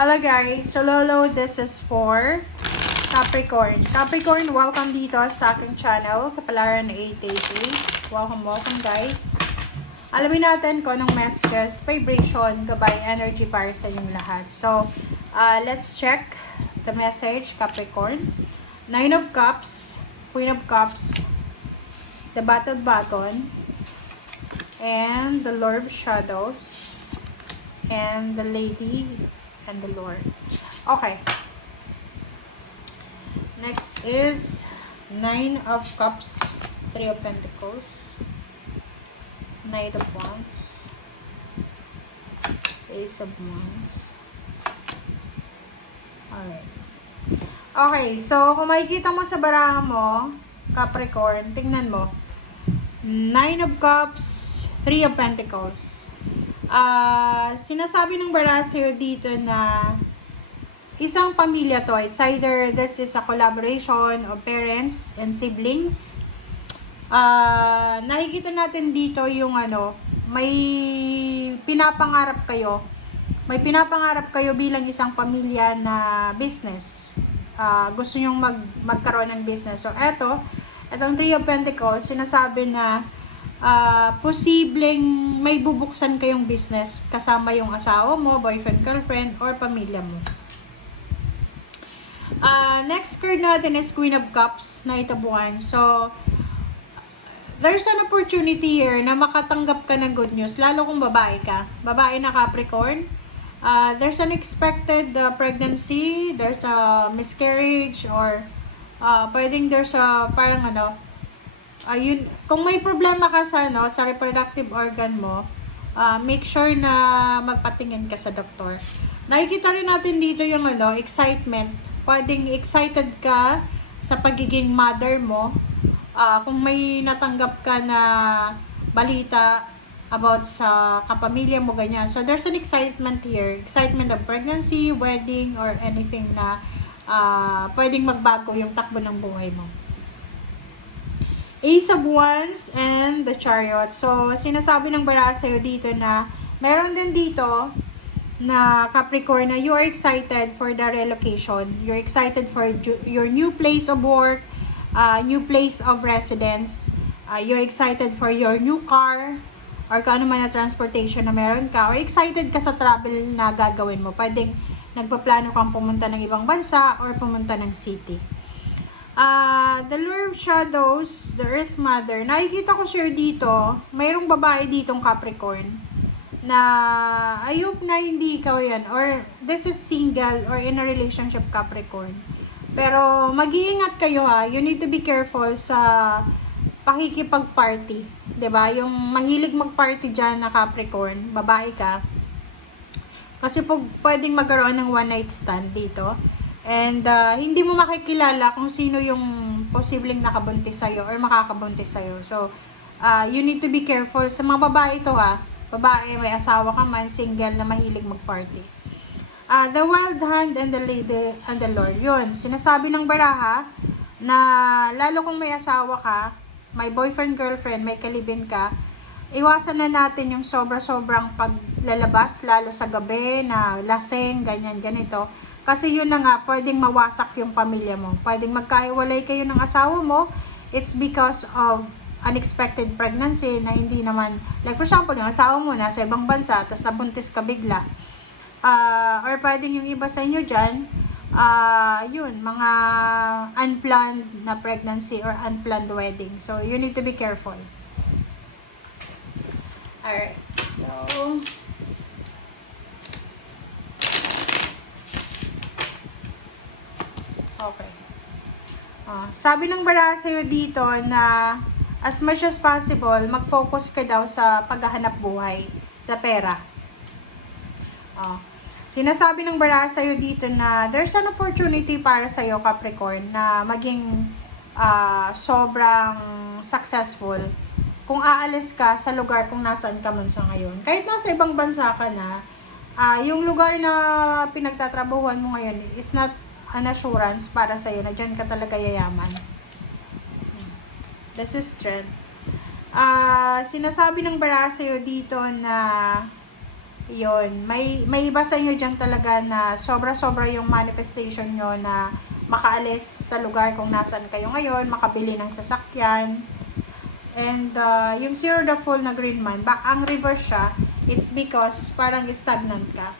Hello guys, so Lolo, this is for Capricorn. Capricorn, welcome dito sa aking channel, Kapalaran 888. Welcome guys. Alamin natin kung anong messages, vibration, gabay, energy para sa inyong lahat. So, let's check the message, Capricorn. Nine of Cups, Queen of Cups, the Battled Baton, and the Lord of Shadows, and the Lady and the Lord. Okay. Next is Nine of Cups, Three of Pentacles, Knight of Wands, Ace of Wands. Alright. Okay, so kung makikita mo sa baraha mo, Capricorn, tingnan mo. Nine of Cups, Three of Pentacles. Sinasabi ng baraha sa'yo dito na isang pamilya to. It's either this is a collaboration of parents and siblings. Nakikita natin dito yung may pinapangarap kayo. May pinapangarap kayo bilang isang pamilya na business. Gusto nyong magkaroon ng business. So, etong Three of Pentacles, sinasabi na posibleng may bubuksan kayong business kasama yung asawa mo, boyfriend, girlfriend, or pamilya mo. Next card natin is Queen of Cups, Knight of Wands. So, there's an opportunity here na makatanggap ka ng good news, lalo kung babae ka. Babae na Capricorn. There's an expected pregnancy, there's a miscarriage, or pwedeng there's a parang kung may problema ka sa reproductive organ mo, make sure na magpatingin ka sa doktor. Nakikita rin natin dito yung excitement. Pwedeng excited ka sa pagiging mother mo. Kung may natanggap ka na balita about sa kapamilya mo, ganyan. So, there's an excitement here. Excitement of pregnancy, wedding, or anything na pwedeng magbago yung takbo ng buhay mo. Ace of Wands and the Chariot. So, sinasabi ng baraha sa'yo dito na meron din dito na Capricorn na you are excited for the relocation. You're excited for your new place of work, new place of residence. You're excited for your new car or kung ano man na transportation na meron ka. Or excited ka sa travel na gagawin mo. Pwedeng nagpaplano kang pumunta ng ibang bansa or pumunta ng city. The Lord of Shadows, the Earth Mother, nakikita ko sure dito, mayroong babae ditong Capricorn na ayok na hindi ikaw yan, or this is single or in a relationship Capricorn. Pero mag-iingat kayo you need to be careful sa pakikipag-party, 'di ba? Yung mahilig mag-party diyan na Capricorn, babae ka. Kasi pwedeng magkaroon ng one night stand dito. And hindi mo makikilala kung sino yung posibleng nakabuntis sa'yo or makakabuntis sa'yo. So, you need to be careful. Sa mga babae ito babae, may asawa ka man, single na mahilig mag-party. The Wild Hand and the Lady and the Lord. Yun, sinasabi ng baraha na lalo kung may asawa ka, may boyfriend, girlfriend, may kalibin ka, iwasan na natin yung sobra-sobrang paglalabas, lalo sa gabi na laseng, ganyan, ganito. Kasi yun na nga, pwedeng mawasak yung pamilya mo. Pwedeng magkahiwalay kayo ng asawa mo. It's because of unexpected pregnancy na hindi naman, like for example, yung asawa mo nasa ibang bansa, tapos nabuntis ka bigla. Or pwedeng yung iba sa inyo dyan, yun, mga unplanned na pregnancy or unplanned wedding. So, you need to be careful. Alright, so okay. Sabi ng baraha sa'yo dito na as much as possible, mag-focus ka daw sa paghahanap buhay, sa pera. Sinasabi ng baraha sa'yo dito na there's an opportunity para sa'yo, Capricorn, na maging sobrang successful kung aalis ka sa lugar kung nasaan ka man sa ngayon. Kahit nasa ibang bansa ka na, yung lugar na pinagtatrabahuan mo ngayon is not an assurance para sa'yo na dyan ka talaga yayaman. This is strength. Sinasabi ng baraha sa'yo dito na Yun, may iba sa inyo dyan talaga na sobra-sobra yung manifestation nyo na makaalis sa lugar kung nasan kayo ngayon, makabili ng sasakyan. And yung Zero the Fool na Green Man, ang reverse siya, it's because parang stagnant ka.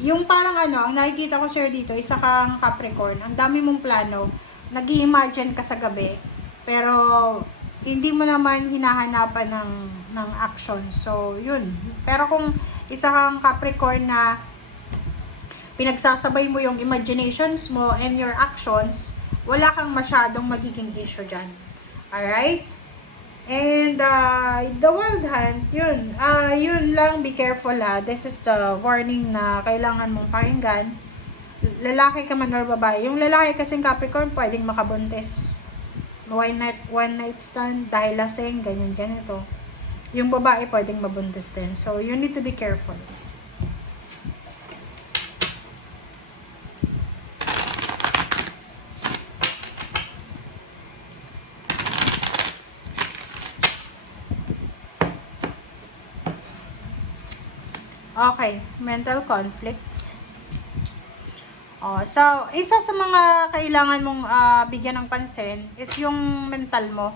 Yung parang ang nakikita ko sa'yo dito, isa kang Capricorn, ang dami mong plano, nag-i-imagine ka sa gabi, pero hindi mo naman hinahanapan ng action. So, yun. Pero kung isa kang Capricorn na pinagsasabay mo yung imaginations mo and your actions, wala kang masyadong magiging issue dyan. Alright? And the World Hunt, yun lang, be careful ha. This is the warning na kailangan mong pakinggan. Lalaki ka man or babae. Yung lalaki kasing Capricorn, pwedeng makabuntis. One night stand, dahil lasing, ganyan, ganito. Yung babae, pwedeng mabuntis din. So, you need to be careful. Okay, mental conflicts. So, isa sa mga kailangan mong bigyan ng pansin is yung mental mo.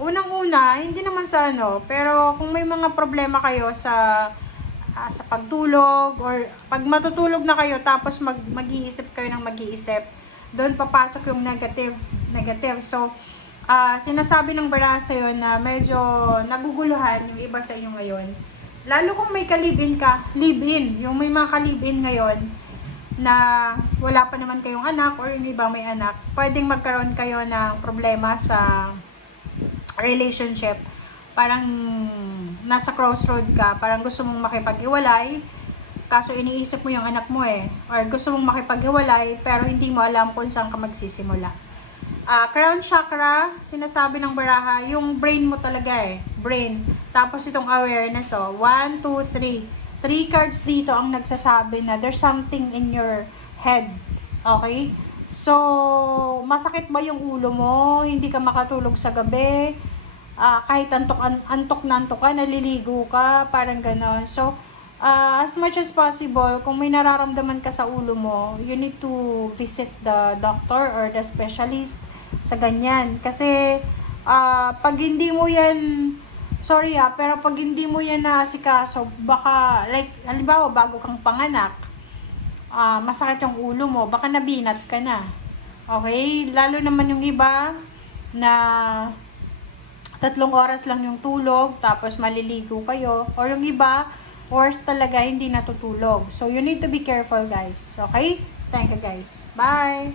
Unang-una, hindi naman sa pero kung may mga problema kayo sa pagtulog or pag matutulog na kayo tapos mag-iisip kayo ng mag-iisip, doon papasok yung negative. So, sinasabi ng baraha sa'yo na medyo naguguluhan yung iba sa inyo ngayon. Lalo kung may ka-live-in ka, live-in. Yung may mga ka-live-in ngayon na wala pa naman kayong anak or yung iba may anak, pwedeng magkaroon kayo ng problema sa relationship. Parang nasa crossroad ka, parang gusto mong makipag-iwalay, kaso iniisip mo yung anak mo or gusto mong makipag-iwalay, pero hindi mo alam kung saan ka magsisimula. Crown chakra, sinasabi ng baraha, yung brain mo talaga brain. Tapos itong awareness 1, 2, 3. 3 cards dito ang nagsasabi na there's something in your head. Okay? So, masakit ba yung ulo mo? Hindi ka makatulog sa gabi? Kahit antok ka, naliligo ka, parang ganon. So, as much as possible, kung may nararamdaman ka sa ulo mo, you need to visit the doctor or the specialist sa ganyan. Kasi, pag hindi mo yan, sorry pero pag hindi mo yan naasikaso, baka, like, halimbawa, bago kang panganak, masakit yung ulo mo, baka nabinat ka na. Okay? Lalo naman yung iba na 3 oras lang yung tulog, tapos maliligo kayo. Or yung iba, worse talaga, hindi natutulog. So, you need to be careful, guys. Okay? Thank you, guys. Bye!